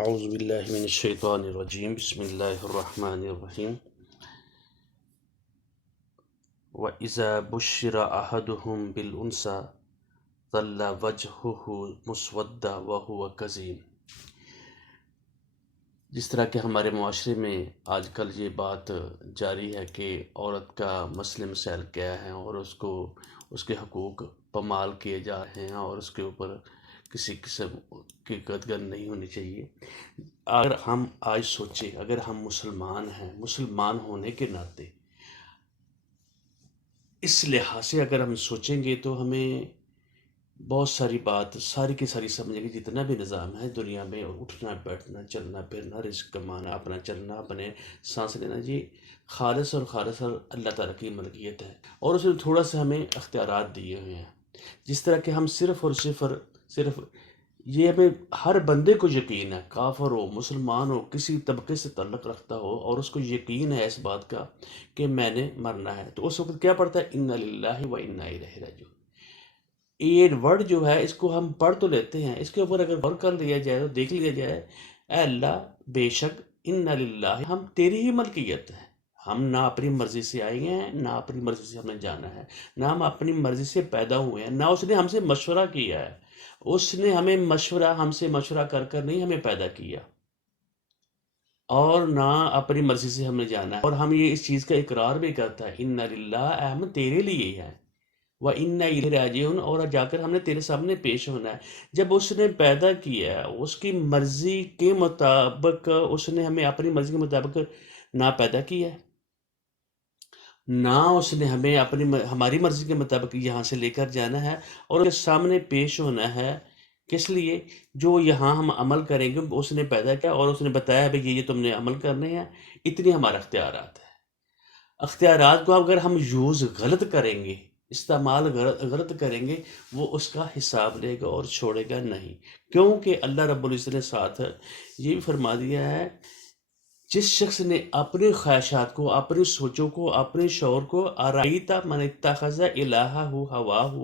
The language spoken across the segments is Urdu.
اعوذ باللہ من الشیطان الرجیم بسم اللہ الرحمن الرحیم وَإِذَا بُشِّرَ أَحَدُهُم بِالْأُنثىٰ ظَلَّ وَجْهُهُ مُسْوَدًّا وَهُوَ كَظِيمٌ۔ جس طرح کہ ہمارے معاشرے میں آج کل یہ بات جاری ہے کہ عورت کا مسئلہ مسائل کیا ہے اور اس کے حقوق پامال کیے جا رہے ہیں اور اس کے اوپر کسی قسم کی قدغن نہیں ہونی چاہیے۔ اگر ہم آج سوچیں، اگر ہم مسلمان ہیں، مسلمان ہونے کے ناطے اس لحاظ سے اگر ہم سوچیں گے تو ہمیں بہت ساری بات ساری کی ساری سمجھیں گے۔ جتنا بھی نظام ہے دنیا میں، اٹھنا بیٹھنا چلنا پھرنا رزق کمانا اپنا چلنا اپنے سانس لینا، یہ خالص اور اللہ تعالیٰ کی ملکیت ہے اور اس نے تھوڑا سا ہمیں اختیارات دیے ہوئے ہیں۔ جس طرح کہ ہم صرف یہ ہمیں ہر بندے کو یقین ہے، کافر ہو مسلمان ہو کسی طبقے سے تعلق رکھتا ہو، اور اس کو یقین ہے اس بات کا کہ میں نے مرنا ہے، تو اس وقت کیا پڑھتا ہے؟ انا للہ و انا الیہ راجعون۔ یہ ورڈ جو ہے اس کو ہم پڑھ تو لیتے ہیں، اس کے اوپر اگر غور کر لیا جائے تو دیکھ لیا جائے، اے اللہ بے شک انا للہ، ہم تیری ہی ملکیت ہے، ہم نہ اپنی مرضی سے آئے ہیں نہ اپنی مرضی سے ہم نے جانا ہے، نہ ہم اپنی مرضی سے پیدا ہوئے ہیں، نہ اس نے ہم سے مشورہ کیا ہے، اس نے ہم سے مشورہ کر کر نہیں ہمیں پیدا کیا، اور نہ اپنی مرضی سے ہم نے جانا ہے، اور ہم یہ اس چیز کا اقرار بھی کرتا ہے انا للہ، اے ہم تیرے لیے ہی ہیں، وَإِنَّا إِلَيْهِ راجعون، اور جا کر ہم نے تیرے سامنے پیش ہونا ہے۔ جب اس نے پیدا کیا ہے اس کی مرضی کے مطابق، اس نے ہمیں اپنی مرضی کے مطابق نہ پیدا کیا ہے، نہ اس نے ہمیں ہماری مرضی کے مطابق یہاں سے لے کر جانا ہے، اور اس کے سامنے پیش ہونا ہے۔ کس لیے؟ جو یہاں ہم عمل کریں گے اس نے پیدا کیا اور اس نے بتایا بھئی یہ تم نے عمل کرنے ہیں، اتنی ہمارا اختیارات ہے۔ اختیارات کو اگر ہم یوز غلط کریں گے، استعمال غلط کریں گے، وہ اس کا حساب لے گا اور چھوڑے گا نہیں، کیونکہ اللہ رب العزت نے ساتھ یہ بھی فرما دیا ہے، جس شخص نے اپنی خواہشات کو، اپنی سوچوں کو، اپنے شعور کو، ارائیتا من اتخذ الہہ ہواہ،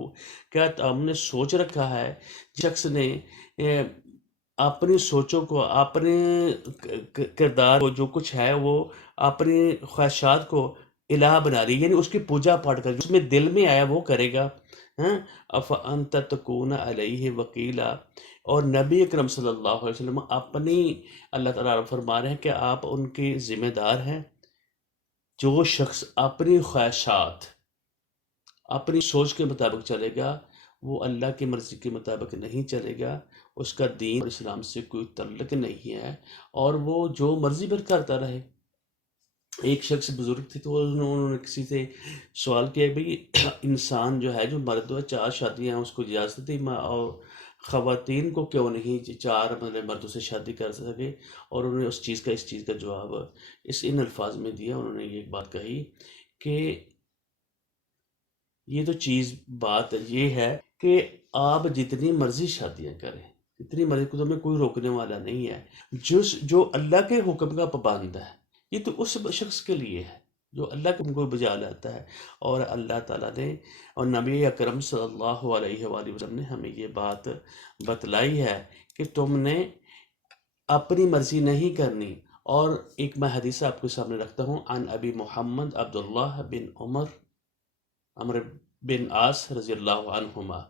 کیا ہم نے سوچ رکھا ہے شخص نے اپنی سوچوں کو، اپنے کردار کو، جو کچھ ہے وہ اپنی خواہشات کو الہ بنا لی، یعنی اس کی پوجا پاٹ کر اس میں دل میں آیا وہ کرے گا۔ افانت تکون علیہ وکیلا، اور نبی اکرم صلی اللہ علیہ وسلم اللہ تعالیٰ فرما رہے ہیں کہ آپ ان کے ذمہ دار ہیں۔ جو شخص اپنی خواہشات اپنی سوچ کے مطابق چلے گا وہ اللہ کی مرضی کے مطابق نہیں چلے گا، اس کا دین اور اسلام سے کوئی تعلق نہیں ہے، اور وہ جو مرضی پر کرتا رہے۔ ایک شخص بزرگ تھے تو انہوں نے کسی سے سوال کیا، بھئی انسان جو ہے، جو مرد ہے 4 شادیاں ہیں اس کو اجازت ہے، اور خواتین کو کیوں نہیں 4 مردوں سے شادی کر سکے؟ اور انہوں نے اس چیز کا جواب ان الفاظ میں دیا۔ انہوں نے یہ بات کہی کہ یہ تو بات یہ ہے کہ آپ جتنی مرضی شادیاں کریں، جتنی مرضی کو تمہیں کوئی روکنے والا نہیں ہے، جو اللہ کے حکم کا پابند ہے یہ تو اس شخص کے لیے ہے جو اللہ کے حکم کو بجا لاتا ہے۔ اور اللہ تعالیٰ نے اور نبی اکرم صلی اللہ علیہ وآلہ وسلم نے ہمیں یہ بات بتلائی ہے کہ تم نے اپنی مرضی نہیں کرنی۔ اور ایک میں حدیث آپ کے سامنے رکھتا ہوں، عن ابی محمد عبداللہ بن عمر بن عاص رضی اللہ عنہما،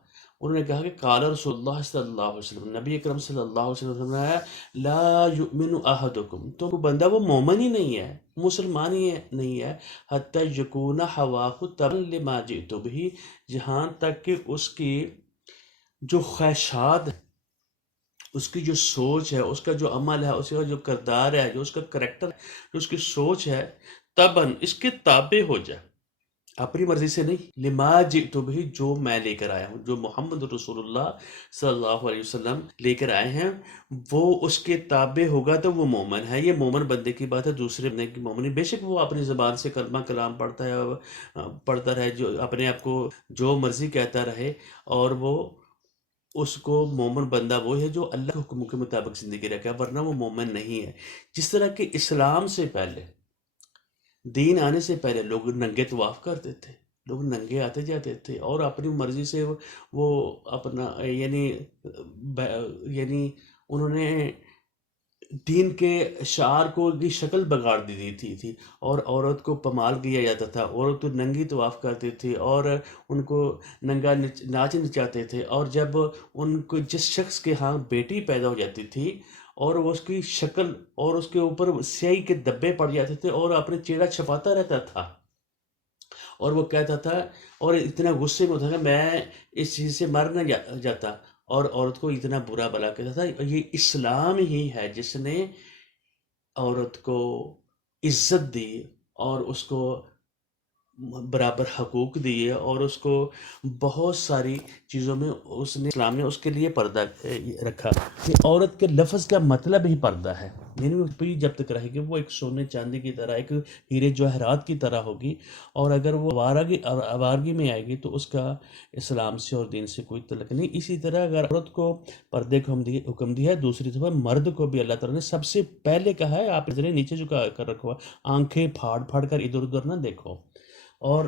انہوں نے کہا کہ قال رسول اللہ صلی اللہ علیہ وسلم، نبی اکرم صلی اللہ علیہ وسلم نے کہا، لا یؤمن احدکم، تو بندہ وہ مومن ہی نہیں ہے، مسلمان ہی نہیں ہے، حتی یکون ہواہ تبعا لما جئت بہ، جہاں تک کہ اس کی جو خواہشات، اس کی جو سوچ ہے، اس کا جو عمل ہے، اس کا جو کردار ہے، جو اس کا کریکٹر، جو اس کی سوچ ہے، تباً اس کے تابع ہو جائے، اپنی مرضی سے نہیں، لما جئت بہ، جو میں لے کر آیا ہوں، جو محمد رسول اللہ صلی اللہ علیہ وسلم لے کر آئے ہیں، وہ اس کے تابع ہوگا تو وہ مومن ہے۔ یہ مومن بندے کی بات ہے، دوسرے بندے کی مومن نہیں۔ بے شک وہ اپنی زبان سے کلمہ کلام پڑھتا رہے، جو اپنے آپ کو جو مرضی کہتا رہے، اور وہ اس کو مومن بندہ وہ ہے جو اللہ کے حکم کے مطابق زندگی رکھا، ورنہ وہ مومن نہیں ہے۔ جس طرح کہ اسلام سے پہلے، دین آنے سے پہلے لوگ ننگے طواف کرتے تھے، لوگ ننگے آتے جاتے تھے، اور اپنی مرضی سے وہ اپنا یعنی انہوں نے دین کے شعار کو کی شکل بگاڑ دی تھی اور عورت کو پمال کیا جاتا تھا، عورت تو ننگی طواف کرتی تھی اور ان کو ننگا ناچ نچاتے تھے، اور جب ان کو جس شخص کے ہاں بیٹی پیدا ہو جاتی تھی اور وہ اس کی شکل اور اس کے اوپر سیاہی کے دبے پڑ جاتے تھے اور اپنے چہرہ چھپاتا رہتا تھا، اور وہ کہتا تھا اور اتنا غصے میں ہوتا تھا کہ میں اس چیز سے مر نہ جاتا، اور عورت کو اتنا برا بلا کہتا تھا۔ یہ اسلام ہی ہے جس نے عورت کو عزت دی اور اس کو برابر حقوق دیے، اور اس کو بہت ساری چیزوں میں اس نے اسلام نے اس کے لیے پردہ رکھا۔ یہ عورت کے لفظ کا مطلب ہی پردہ ہے، یعنی وہ بھی جب تک رہے گی وہ ایک سونے چاندی کی طرح، ایک ہیرے جواہرات کی طرح ہوگی، اور اگر وہ آوارگی میں آئے گی تو اس کا اسلام سے اور دین سے کوئی تعلق نہیں۔ اسی طرح اگر عورت کو پردے کو حکم دیا ہے، دوسری طرف مرد کو بھی اللہ تعالیٰ نے سب سے پہلے کہا ہے آپ نظریں نیچے جھکا کر رکھو، آنکھیں پھاڑ پھاڑ کر ادھر ادھر نہ دیکھو۔ اور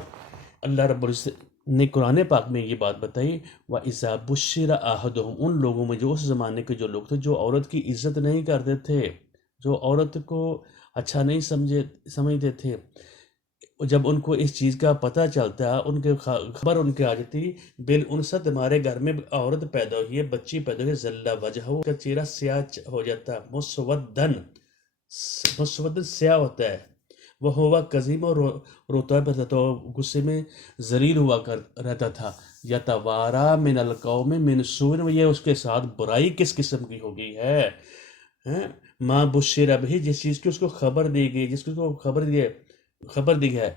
اللہ رب العزت نے قرآن پاک میں یہ بات بتائی، وَإِذَا بُشِّرَ أَحَدُهُمْ، ان لوگوں میں جو اس زمانے کے جو لوگ تھے جو عورت کی عزت نہیں کرتے تھے، جو عورت کو اچھا نہیں سمجھتے تھے، جب ان کو اس چیز کا پتہ چلتا، ان کے خبر ان کے آ جاتی، بالانست ہمارے گھر میں عورت پیدا ہوئی ہے، بچی پیدا ہوئی ہے، ذلّ وجہہ، کا چہرہ سیاہ ہو جاتا، مسودن سیاہ ہوتا ہے، وہ ہوا قزیم، اور روتا پھرتا تھا، غصے میں ذلیل ہوا رہتا تھا، یتوارا من القوم من سوء، یہ اس کے ساتھ برائی کس قسم کی ہو گئی ہے، ماں بشر بھی، جس چیز کی اس کو خبر دی گئی، جس کو خبر دی ہے،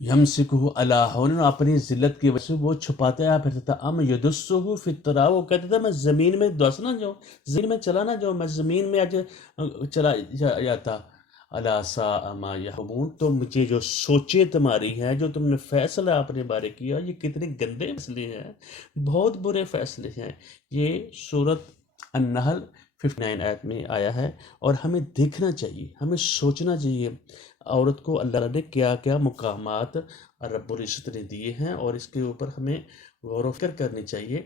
یمسکہ علی ہون، اپنی ذلت کی وجہ سے وہ چھپاتا پھرتا تھا، ام یدسہ فی التراب، وہ کہتا تھا میں زمین میں دس نہ جاؤں، زمین میں چلا نہ جاؤں، میں زمین میں آج چلا جاتا، الا ساء ما یحکمون، تو مجھے جو سوچے تمہاری ہیں، جو تم نے فیصلہ اپنے بارے کیا، یہ کتنے گندے فیصلے ہیں، بہت برے فیصلے ہیں۔ یہ سورۃ النحل 59 آیت میں آیا ہے، اور ہمیں دیکھنا چاہیے، ہمیں سوچنا چاہیے عورت کو اللہ نے کیا کیا مقامات رب العزت نے دیے ہیں، اور اس کے اوپر ہمیں غور و فکر کرنی چاہیے،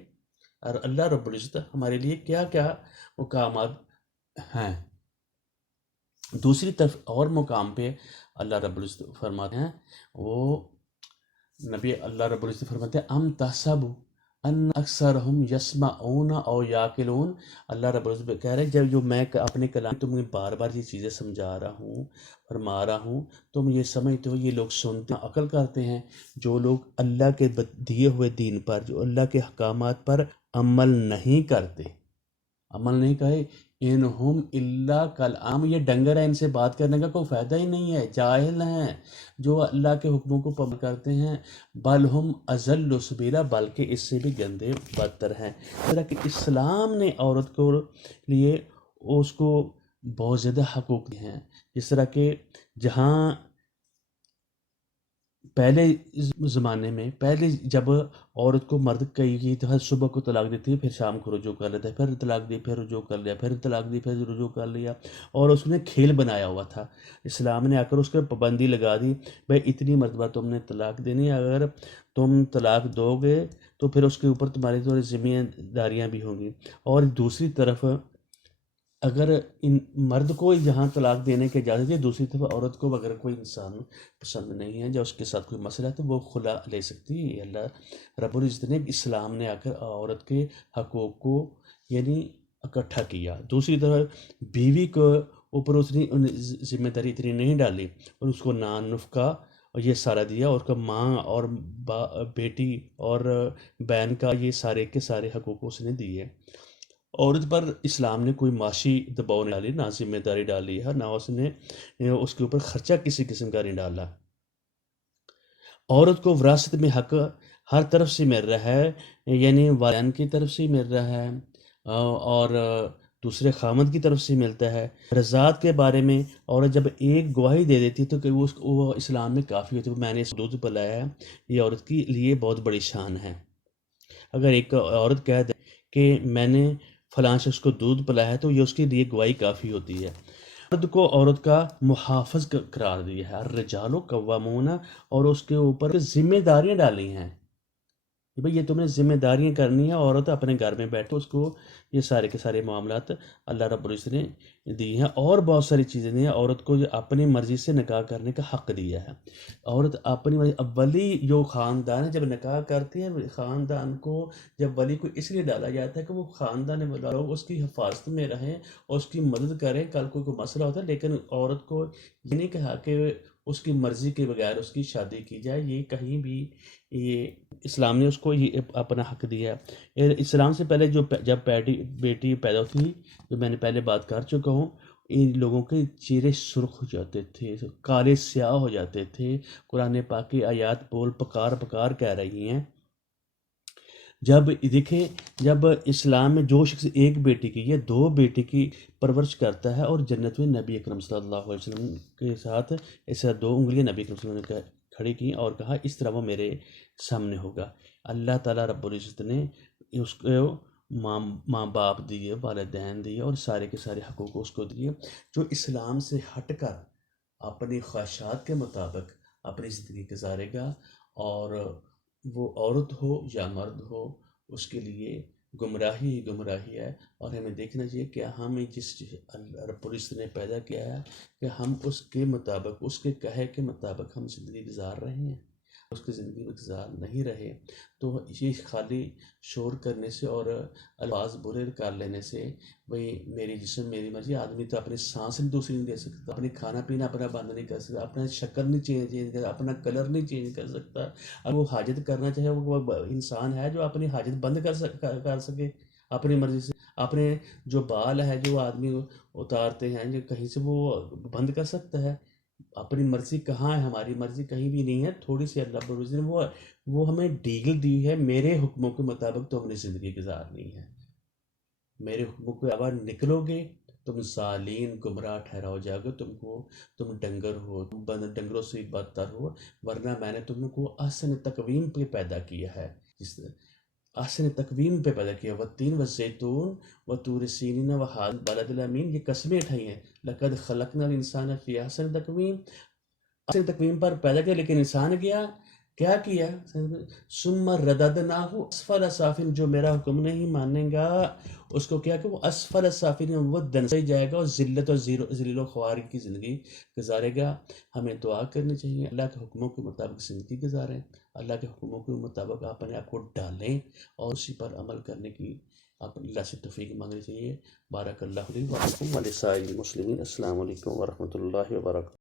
اور اللہ رب العزت ہمارے لیے کیا کیا مقامات ہیں۔ دوسری طرف اور مقام پہ اللہ رب العزت فرماتے ہیں، وہ نبی اللہ رب العزت فرماتے ہیں، ام تحسب ان اکثرہم یسمعون او یاقلون، اللہ رب العزت کہہ رہے ہیں جب میں اپنے کلام تمہیں بار بار یہ چیزیں سمجھا رہا ہوں، فرما رہا ہوں، تم یہ سمجھتے ہو یہ لوگ سنتے ہیں، عقل کرتے ہیں، جو لوگ اللہ کے دیے ہوئے دین پر، جو اللہ کے احکامات پر عمل نہیں کرتے، عمل نہیں کرے، انہم الا کالعام، یہ ڈنگر ہے، ان سے بات کرنے کا کوئی فائدہ ہی نہیں ہے، جاہل ہیں جو اللہ کے حکموں کو پابند کرتے ہیں، بل ہم اضل سبیلا، بلکہ اس سے بھی گندے بدتر ہیں۔ اس طرح کہ اسلام نے عورت کو لیے اس کو بہت زیادہ حقوق دیے ہیں، جس طرح کہ جہاں پہلے زمانے میں پہلے جب عورت کو مرد کئی دفعہ صبح کو طلاق دیتی ہے، پھر شام کو رجوع کر لیتا ہے، پھر طلاق دی، پھر رجوع کر لیا، پھر طلاق دی، پھر رجوع کر لیا، اور اس نے کھیل بنایا ہوا تھا۔ اسلام نے آ کر اس پر پابندی لگا دی، بھائی اتنی مرتبہ تم نے طلاق دینی، اگر تم طلاق دو گے تو پھر اس کے اوپر تمہاری تھوڑی ذمہ داریاں بھی ہوں گی۔ اور دوسری طرف اگر ان مرد کو یہاں طلاق دینے کی اجازت ہے، دوسری طرف عورت کو اگر کوئی انسان پسند نہیں ہے یا اس کے ساتھ کوئی مسئلہ ہے تو وہ خلا لے سکتی ہے۔ اللہ رب العزت نے اسلام نے آ کر عورت کے حقوق کو یعنی اکٹھا کیا۔ دوسری طرف بیوی کو اوپر اس نے ذمہ داری اتنی نہیں ڈالی، اور اس کو نان نفقہ اور یہ سارا دیا، اور اس کا ماں اور بیٹی اور بہن کا یہ سارے کے سارے حقوق اس نے دیے۔ عورت پر اسلام نے کوئی معاشی دباؤ نہیں ڈالی، نہ ذمہ داری ڈالی ہے، نہ اس نے اس کے اوپر خرچہ کسی قسم کا نہیں ڈالا۔ عورت کو وراثت میں حق ہر طرف سے مل رہا ہے، یعنی والدین کی طرف سے مل رہا ہے، اور دوسرے خامد کی طرف سے ملتا ہے۔ رضاعت کے بارے میں عورت جب ایک گواہی دے دیتی تو کہ وہ اسلام میں کافی ہوتی ہے، میں نے اس دودھ پلایا ہے، یہ عورت کے لیے بہت بڑی شان ہے۔ اگر ایک عورت کہہ دے کہ میں نے فلاں شخص کو دودھ پلایا ہے تو یہ اس کے لیے گواہی کافی ہوتی ہے۔ مرد کو عورت کا محافظ قرار دیا ہے، الرجال قوامون، اور اس کے اوپر ذمہ داریاں ڈالی ہیں، کہ بھئی یہ تم نے ذمہ داریاں کرنی ہیں، عورت اپنے گھر میں بیٹھے اس کو یہ سارے کے سارے معاملات اللہ رب العزت نے دی ہیں، اور بہت ساری چیزیں دی ہیں۔ عورت کو جو اپنی مرضی سے نکاح کرنے کا حق دیا ہے۔ عورت اپنی مرضی، اب ولی جو خاندان ہے جب نکاح کرتی ہے، خاندان کو جب ولی کو اس لیے ڈالا جاتا ہے کہ وہ خاندان والا لوگ اس کی حفاظت میں رہیں اور اس کی مدد کریں، کل کوئی مسئلہ ہوتا ہے۔ لیکن عورت کو یہ نہیں کہا کہ اس کی مرضی کے بغیر اس کی شادی کی جائے، یہ کہیں بھی یہ اسلام نے اس کو یہ اپنا حق دیا ہے۔ اسلام سے پہلے جب بیٹی پیدا ہوتی، جو میں نے پہلے بات کر چکا ہوں، ان لوگوں کے چہرے سرخ ہو جاتے تھے، کالے سیاہ ہو جاتے تھے۔ قرآن پاک کی آیات بول پکار پکار کہہ رہی ہیں، جب دیکھیں جب اسلام میں جو شخص ایک بیٹی کی یا دو بیٹی کی پرورش کرتا ہے اور جنت میں نبی اکرم صلی اللہ علیہ وسلم کے ساتھ ایسا 2 انگلیاں نبی اکرم صلی اللہ علیہ وسلم نے کھڑی کی اور کہا اس طرح وہ میرے سامنے ہوگا۔ اللہ تعالیٰ رب العزت نے اس کو ماں باپ دیے، والدین دیے، اور سارے کے سارے حقوق اس کو دیے۔ جو اسلام سے ہٹ کر اپنی خواہشات کے مطابق اپنی زندگی گزارے گا، اور وہ عورت ہو یا مرد ہو، اس کے لیے گمراہی ہی گمراہی ہے۔ اور ہمیں دیکھنا چاہیے کہ ہمیں جس رب العزت نے پیدا کیا ہے کہ ہم اس کے مطابق، اس کے کہے کے مطابق ہم زندگی گزار رہے ہیں، اس کی زندگی میں گزار نہیں رہے۔ تو یہ خالی شور کرنے سے اور الفاظ برے کر لینے سے، بھئی میری جسم میری مرضی، آدمی تو اپنی سانس نہیں دوسری نہیں دے سکتا، اپنی کھانا پینا اپنا بند نہیں کر سکتا، اپنا شکل نہیں چینج کر سکتا، اپنا کلر نہیں چینج کر سکتا۔ اگر وہ حاجت کرنا چاہے، وہ انسان ہے جو اپنی حاجت بند کر سکے اپنی مرضی سے۔ اپنے جو بال ہے جو آدمی اتارتے ہیں، جو کہیں سے وہ بند کر سکتا ہے؟ اپنی مرضی کہاں ہے؟ ہماری مرضی کہیں بھی نہیں ہے۔ تھوڑی سی اللہ رب العزت نے وہ ہمیں ڈیل دی ہے، میرے حکموں کے مطابق تو ہم نے زندگی گزارنی ہے۔ میرے حکموں کے علاوہ نکلو گے تم ظالین، گمراہ ٹھہراؤ جاؤ گے، تم ڈنگر ہو، ڈنگروں سے بدتر ہو، ورنہ میں نے تم کو احسن تقویم پہ پیدا کیا ہے۔ احسن تقویم پہ پیدا کیا، والتین والزیتون وطور سینین وہذا البلد الامین، یہ قسمیں اٹھائی ہیں۔ لقد خلقنا الانسان فی احسن تقویم، احسن تقویم پر پیدا کیا، لیکن انسان کیا کیا؟ ثم رددناہ اسفل سافلین، جو میرا حکم نہیں مانے گا اس کو کیا کہ وہ اسفل سافلین، وہ دنسے جائے گا اور ذلت اور ذلیل و خوار کی زندگی گزارے گا۔ ہمیں دعا کرنی چاہیے اللہ کے حکموں کے مطابق زندگی گزاریں، اللہ کے حکموں کے مطابق اپنے آپ کو ڈالیں اور اسی پر عمل کرنے کی اللہ سے توفیق مانگنی چاہیے۔ بارک اللہ علیہ ولکم ولسائر المسلمین۔ السلام علیکم ورحمۃ اللہ وبرکاتہ۔